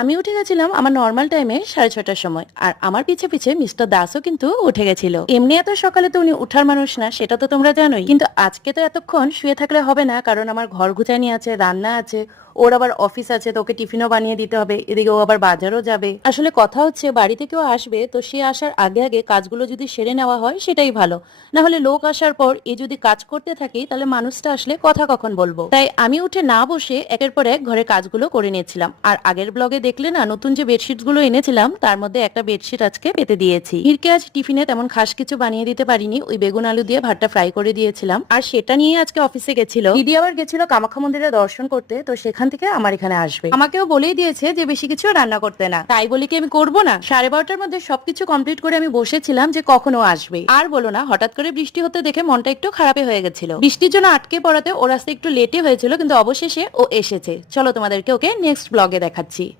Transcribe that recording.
আমি উঠে গেছিলাম আমার নর্মাল টাইমে সাড়ে ছটার সময়, আর আমার পিছে পিছে মিস্টার দাসও কিন্তু উঠে গেছিল। এমনি এত সকালে তো উনি উঠার মানুষ না, সেটা তো তোমরা জানোই। কিন্তু আজকে তো এতক্ষণ শুয়ে থাকলে হবে না, কারণ আমার ঘর গুছানি আছে, রান্না আছে ওর আবার অফিস আছে, তো ওকে টিফিনও বানিয়ে দিতে হবে। এদিকে ও আবার বাজারও যাবে। আসলে কথা হচ্ছে, বাড়িতে কেউ আসবে, তো সে আসার আগে আগে কাজগুলো যদি সেরে নেওয়া হয়, সেটাই ভালো। না হলে লোক আসার পর এ যদি কাজ করতে থাকি, তাহলে মানুষটা আসলে কথা কখন বলব? তাই আমি উঠে না বসে একের পর এক ঘরে কাজগুলো করে নিয়েছিলাম। আর আগের ব্লগে দেখলে না, নতুন যে বেডশিটগুলো এনেছিলাম, তার মধ্যে একটা বেডশিট আজকে পেতে দিয়েছি। হিরকে আজ টিফিনে তেমন খাস কিছু বানিয়ে দিতে পারিনি, ওই বেগুন আলু দিয়ে ভাতটা ফ্রাই করে দিয়েছিলাম। আর সেটা নিয়ে আজকে অফিসে গেছিল। দিদি আবার গেছিল কামাখ্যা মন্দিরে দর্শন করতে, তো সেখান থেকে আমার এখানে আসবে। আমাকেও বলেই দিয়েছে যে বেশি কিছু রান্না করতে না। তাই বলি কি আমি করব না? সাড়ে বারোটার মধ্যে সবকিছু কমপ্লিট করে আমি বসেছিলাম যে কখনো আসবে। আর বলো না, হঠাৎ করে বৃষ্টি হতে দেখে মনটা একটু খারাপই হয়ে গেছিল। বৃষ্টির জন্য আটকে পড়াতে ও রাস্তা একটু লেটে হয়েছিল, কিন্তু অবশেষে ও এসেছে। চলো তোমাদেরকে ওকে নেক্সট ব্লগে দেখাচ্ছি।